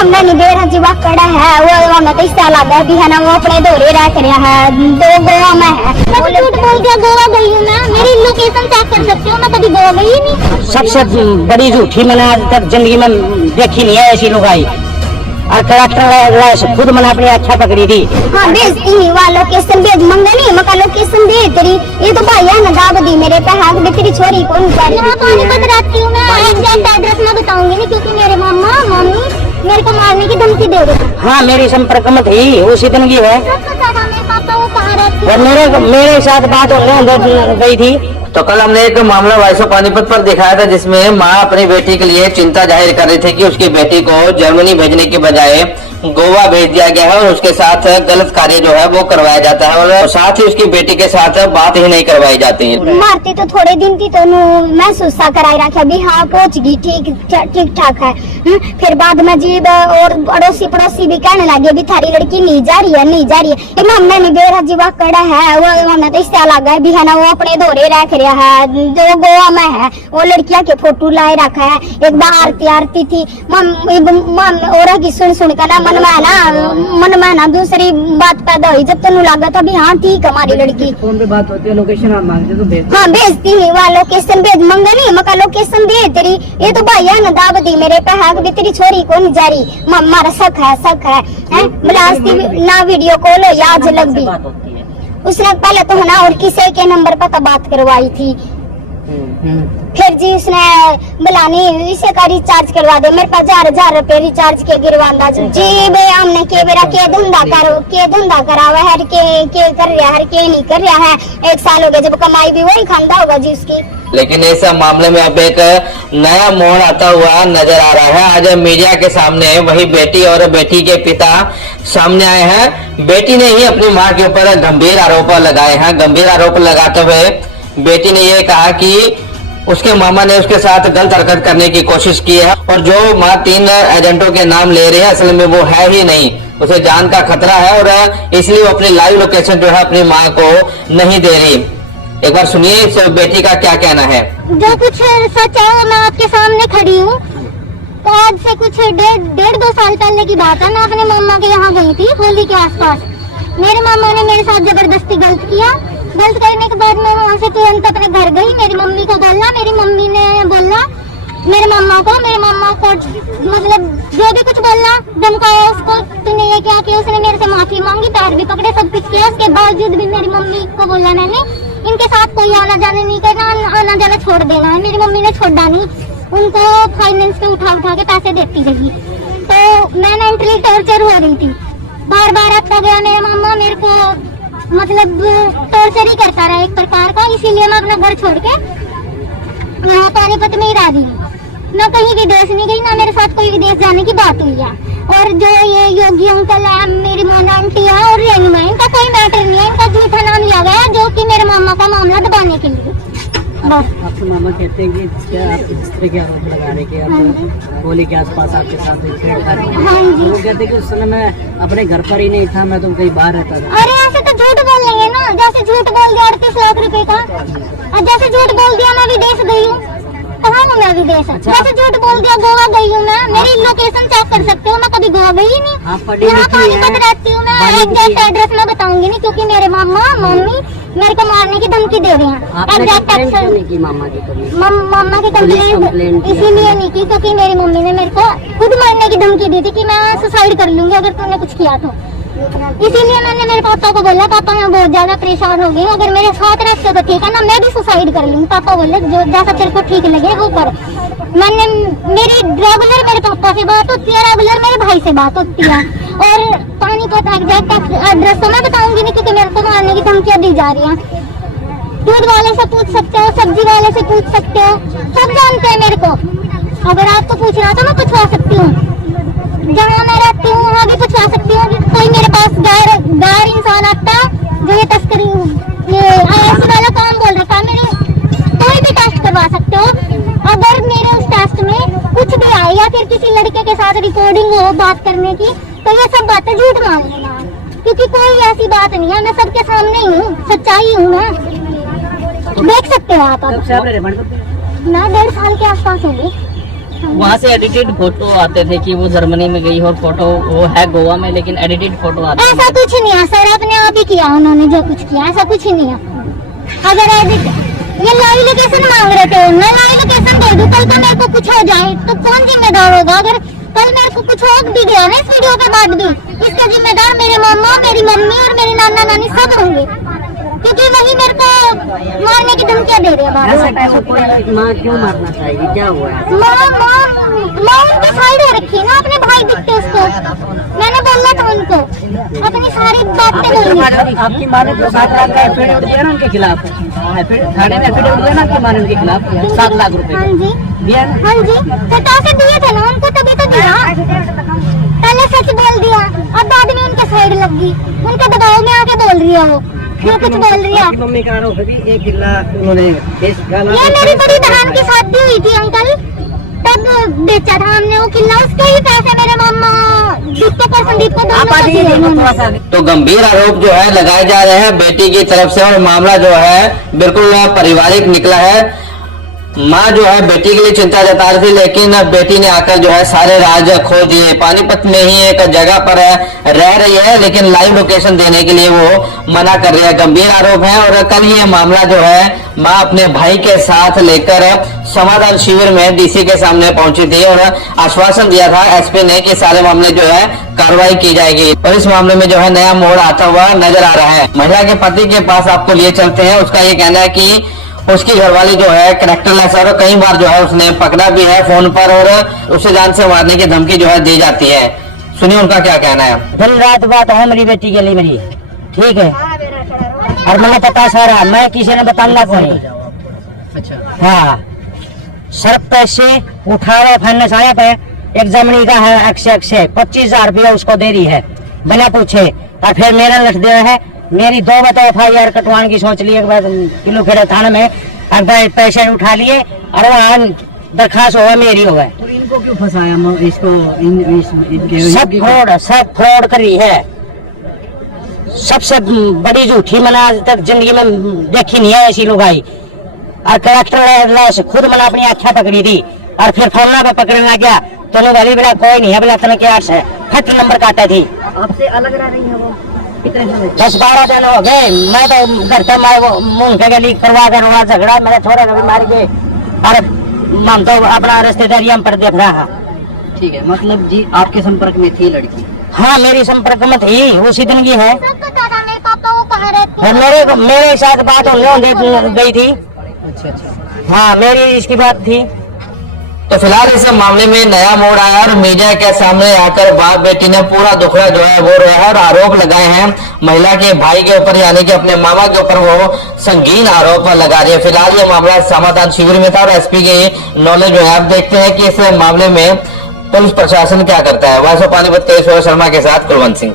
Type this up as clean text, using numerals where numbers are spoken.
मामला नहीं दे रहा जीवा कड़ा है वो हमें तो इससे लगा भी है ना वो अपने दौरे रख रहा है 2 गोवा में है। मैं झूठ बोल दिया गोवा गई हूँ मैं, मेरी लोकेशन चेक कर सकती हूँ, मैं कभी गोवा गई ही नहीं। सबसे बड़ी झूठी मैंने आज तक जिंदगी में देखी नहीं है ऐसी लुगाई, और करेक्टर खुद मैंने अपनी अच्छा पकड़ी थी। हाँ भेजती नहीं वहाँ लोकेशन भेज मंगा नहीं मका लोकेशन दे तेरी ये तो भाई है ना दाब दी मेरे पे हाथ में तेरी छोरी कौन यहाँ पानीपत रहती हूँ मैं, एग्जैक्ट एड्रेस मैं बताऊंगी नहीं क्योंकि मेरे मामा मम्मी मेरे को मारने की धमकी दे रहे। हाँ मेरी संपर्क में थी उसी दिन की है, और मेरे साथ बात होने गई थी। तो कल हमने एक मामला वॉइस ऑफ पानीपत पर दिखाया था जिसमें मां अपनी बेटी के लिए चिंता जाहिर कर रही थी कि उसकी बेटी को जर्मनी भेजने के बजाय गोवा भेज दिया गया है और उसके साथ गलत कार्य जो है वो करवाया जाता है और साथ ही उसकी बेटी के साथ बात ही नहीं करवाई जाती है। मारती तो थोड़े दिन थी तो महसूस सा कराई रखा भी हाँ पहुंच गई ठीक ठाक है। फिर बाद में जीब और अड़ोसी पड़ोसी भी कहने लगे भी थारी लड़की नहीं जा रही है मामला नहीं दे रहा जीवा कड़ा है वो हमें तो इससे लगा भी है ना वो अपने दौरे रख रहा है 2 गोवा में है वो लड़कियां के फोटो लाए रखा है। एक बार आरती थी और की सुन कर ना मन में ना दूसरी बात पैदा हुई जब तेन लगा था भी हाँ ठीक हमारी लड़की फोन पे बात होती है लोकेशन आप मांगते तो भेज। हाँ भेजती नहीं वहाँ लोकेशन भेज मंगा नहीं मका लोकेशन दे तेरी ये तो भाई है ना दाब दी मेरे पे हाथ भी तेरी छोरी कौन जा रही हमारा शक है बुलास्ती ना वीडियो कॉल हो या आज लग भी उसने पहले तो है ना और किसी के नंबर पर तो बात करवाई थी। फिर जी उसने बुलानी इसे का रिचार्ज करवा दे मेरे पास 1000 रुपए रिचार्ज के गिरवांदा जी बे हमने के बेरा के धंधा करावा है के कर रहा है के नहीं कर रहा है 1 साल हो गया जब कमाई भी वही खांदा होगा जी उसकी। लेकिन इस मामले में अब एक नया मोड़ आता हुआ नजर आ रहा है। आज मीडिया के सामने वही बेटी और बेटी के पिता सामने आए हैं। बेटी ने ही अपनी मां के ऊपर गंभीर आरोप लगाए हैं। गंभीर आरोप लगाते हुए बेटी ने ये कहा कि उसके मामा ने उसके साथ गलत हरकत करने की कोशिश की है और जो मां 3 एजेंटों के नाम ले रही है असल में वो है ही नहीं, उसे जान का खतरा है और इसलिए वो अपनी लाइव लोकेशन जो है अपनी मां को नहीं दे रही। एक बार सुनिए इस बेटी का क्या कहना है। जो कुछ सच है मैं आपके सामने खड़ी हूँ। तो आज से कुछ 1.5-2 साल पहले की बात है। मैं अपने मामा के यहाँ गई थी होली के आसपास। मेरे मामा ने मेरे साथ जबरदस्ती गलत किया। गलत करने के बाद मैं वहाँ से तुरंत अपने घर गई। मेरी मम्मी को बोला, मेरी मम्मी ने बोला मेरे मामा को मतलब जो भी कुछ बोला धमकाया उसको तूने ये क्या किया। उसने मेरे से माफी मांगी, पैर भी पकड़े, सब कुछ किया। उसके बावजूद भी मेरी मम्मी को बोला मैंने इनके साथ कोई आना जाना नहीं करना, आना जाना छोड़ देना है। मेरी मम्मी ने छोड़ा नहीं, उनको फाइनेंस पे उठा के पैसे देती गई। तो मैं मेंटली टॉर्चर हो रही थी। बार बार आता गया मेरा मामा, मेरे को मतलब टॉर्चर ही करता रहा एक प्रकार का। इसीलिए मैं अपना घर छोड़ के यहाँ पानीपत में ही रह रही हूँ। मैं कहीं विदेश नहीं गई, ना मेरे साथ कोई विदेश जाने की बात हुई है। और जो ये योगी अंकल है, मेरी मोना आंटी है और रेणु है, इनका कोई मैटर नहीं है। इनका झूठा नाम लिया गया जो कि मेरे मामा का मामला दबाने के लिए। बस आपके मामा कहते हैं कि क्या आप इस तरह के आरोप लगा रहे कि आप होली के आसपास आपके साथ छेड़खानी। हाँ जी। वो कहते कि उस समय मैं अपने घर पर ही नहीं था, मैं तो कहीं बाहर रहता था। अरे ऐसे तो झूठ बोल लेंगे ना, जैसे झूठ बोल दिया 38 लाख रुपए का, और जैसे झूठ बोल दिया मैं विदेश गई हूँ। कहाँ हूँ मैं विदेश? जैसे झूठ बोल दिया गोवा गई हूँ मैं, मेरी लोकेशन चेक कर सकते हो, मैं कभी गोवा गई ही नहीं। यहाँ पानीपत रहती हूँ मैं, एग्जैक्ट एड्रेस मैं बताऊंगी नहीं क्योंकि मेरे मामा मम्मी मेरे को मारने की धमकी दे रहे हैं। एग्जैक्ट मामा की कंप्लेंट इसीलिए नहीं की क्योंकि मेरी मम्मी ने मेरे को खुद मारने की धमकी दी थी कि मैं सुसाइड कर लूंगी अगर तूने कुछ किया तो। इसीलिए मैंने मेरे पापा को बोला, पापा मैं बहुत ज्यादा परेशान हो गई, अगर मेरे साथ रहते तो ठीक है ना, मैं भी सुसाइड कर लूंगी। पापा बोले जो जैसा तेरे को ठीक लगे वो कर। मैंने मेरी रेगुलर मेरे पापा से बात होती है, रेगुलर मेरे भाई से बात होती है। और पानीपत एग्जैक्ट एड्रेस तो मैं बताऊंगी नहीं क्योंकि मेरे को मारने की धमकियां दी जा रही हैं। दूध वाले से पूछ सकते हो, सब्जी वाले से पूछ सकते हो, सब जानते हैं मेरे को। अगर आपको पूछना तो मैं पूछवा सकती हूँ, जहाँ मैं रहती हूँ वहाँ भी पूछवा सकती हूँ। कोई मेरे पास गैर इंसान आता जो ये तस्करी ये IAS वाला काम बोल रखा है, मेरे कोई भी टेस्ट करवा सकते हो। अगर मेरे उस टेस्ट में कुछ भी आए या फिर किसी लड़के के साथ रिकॉर्डिंग हो बात करने की तो ये सब बातें झूठ मान लेना, क्योंकि कोई ऐसी बात नहीं है। मैं सबके सामने ही हूँ, सच्चाई हूँ मैं, देख सकते हो आप। मैं 1.5 साल के आसपास होगी। वहाँ से एडिटेड फोटो आते थे कि वो जर्मनी में गई और फोटो वो है गोवा में, लेकिन एडिटेड फोटो आते ऐसा हैं। कुछ नहीं है सर, अपने आप ही किया उन्होंने जो कुछ किया, ऐसा कुछ ही नहीं है। अगर ये लाइव लोकेशन मांग रहे थे, मैं लाइव लोकेशन दे दूं, कल को मेरे को कुछ हो जाए तो कौन जिम्मेदार होगा? अगर कल मेरे को कुछ हो भी गया ना इस वीडियो के बाद भी, इसका जिम्मेदार मेरे मम्मा, मेरी मम्मी और मेरे नाना नानी सब होंगे, क्योंकि वही मेरे को मारने की धमकियां दे रहे हैं बार बार। माँ क्यों मारना चाहिए, क्या हुआ? माँ उनके साइड हो रखी है ना, अपने भाई दिखते उसको, मैंने बोला था उनको अपनी सारी बातें बोलनी। आपकी माँ ने तो 7 लाख का एफआईआर दिया ना उनके खिलाफ, थाने में एफआईआर दिया ना आपकी माँ ने उनके खिलाफ 7 लाख रुपए हाँ जी दिया ना? हाँ जी, 50 दिए थे ना उनको, तभी तो दिया। पहले सच बोल दिया, अब बाद में उनके साइड लग गई, उनके दबाव में आके बोल रही है वो, जो कुछ बोल रही है। आपकी मम्मी का आरोप है कि 1 किला उन्होंने बेच डाला। ये मेरी बड़ी बहन की शादी हुई थी अंकल, तब बेचा था हमने वो किला, उसके ही पैसे मेरे मामा जिसको पर संदीप को दोनों को दिए उन्होंने। तो गंभीर आरोप जो है लगाए जा रहे हैं बेटी की तरफ से, और मामला जो है बिल्कुल पारिवारिक निकला है। माँ जो है बेटी के लिए चिंता जता रही थी, लेकिन बेटी ने आकर जो है सारे राज खो दिए। पानीपत में ही एक जगह पर रह रही है, लेकिन लाइव लोकेशन देने के लिए वो मना कर रही है। गंभीर आरोप है। और कल ये मामला जो है माँ अपने भाई के साथ लेकर समाधान शिविर में डीसी के सामने पहुंची थी और आश्वासन दिया था एसपी ने कि सारे मामले जो है कार्रवाई की जाएगी। और इस मामले में जो है नया मोड़ आता हुआ नजर आ रहा है। महिला के पति के पास आपको लिए चलते हैं। उसका ये कहना है कि उसकी घरवाली जो है कैरेक्टरलेस है और कई बार जो है उसने पकड़ा भी है फोन पर और उसे जान से मारने की धमकी जो है दी जाती है। सुनिए उनका क्या कहना है। दिन रात बात है मेरी बेटी के लिए मेरी, ठीक है, और मैंने पता सारा, मैं किसी ने बताऊंगा को नहीं। अच्छा, हाँ, सिर्फ पैसे उठा रहे फाइनेंस आया पे, एक जमीनी का है अक्षय 25,000 रुपया उसको दे रही है बिना पूछे, और फिर मेरा लट दे है। मेरी 2 बता FIR कटवाने की सोच ली एक बार किलो खेड़ा थाने में, और पैसे उठा लिए और वहाँ दरखास्त हुआ मेरी हो गए। तो इनको क्यों फंसाया इसको? सब फ्रॉड करी है। सबसे बड़ी झूठी मैंने आज तक जिंदगी में देखी नहीं है ऐसी लुगाई। और कलेक्टर खुद मैंने अपनी आँखें पकड़ी थी और फिर फोन पे पकड़ने लग गया। तो वाली बेला कोई नहीं है, बोला तने क्या है, फट नंबर काटा थी। आपसे अलग रह रही है वो कितने समय? 10-12 दिन हो गए। मैं तो घर से मुंह के गली करवा कर हुआ झगड़ा, मेरे छोरे को भी मार गए और हम तो अपना रिश्तेदारी हम पर देख रहा। ठीक है, मतलब जी आपके संपर्क में थी लड़की? हाँ, मेरी संपर्क में थी, उसी दिन की है। सब पता था मेरे पापा वो कहाँ रहते और हैं। मेरे साथ बात होने गई थी। अच्छा, हाँ, मेरी इसकी बात थी। तो फिलहाल इस मामले में नया मोड़ आया और मीडिया के सामने आकर बाप बेटी ने पूरा दुखड़ा जो है वो रोया है और आरोप लगाए हैं महिला के भाई के ऊपर, यानी कि अपने मामा के ऊपर वो संगीन आरोप लगा रही है। फिलहाल ये मामला समाधान शिविर में था और एसपी की नॉलेज में आप देखते हैं कि इस मामले में पुलिस प्रशासन क्या करता है। वाइस ऑफ पानीपत के शर्मा के साथ कुलवंत सिंह।